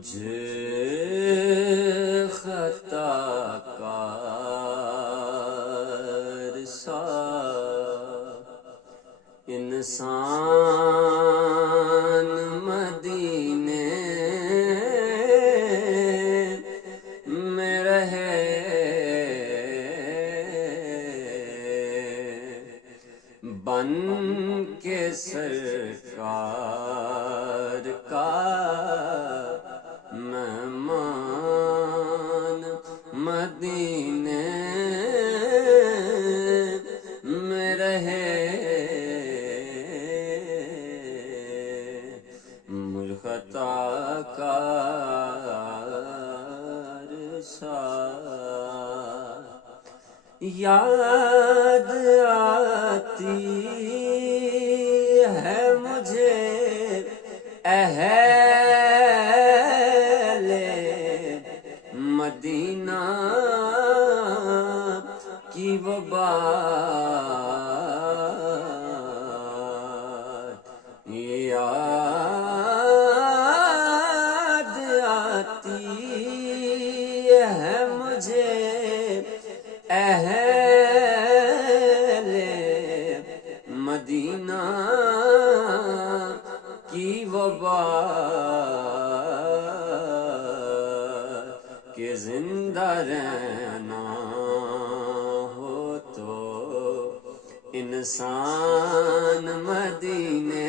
مجھے خطا کار سا انسان مدینے میں رہے، بن کے سرکار کا مہمان مدینے میں رہے، مجھ خطا کار سا یاد آتی ہے مجھے اہل مدینہ کی وہ بات، یاد آتی ہے مجھے اہل مدینہ کی وہ بات کہ زندہ رہنا ہو تو انسان مدینے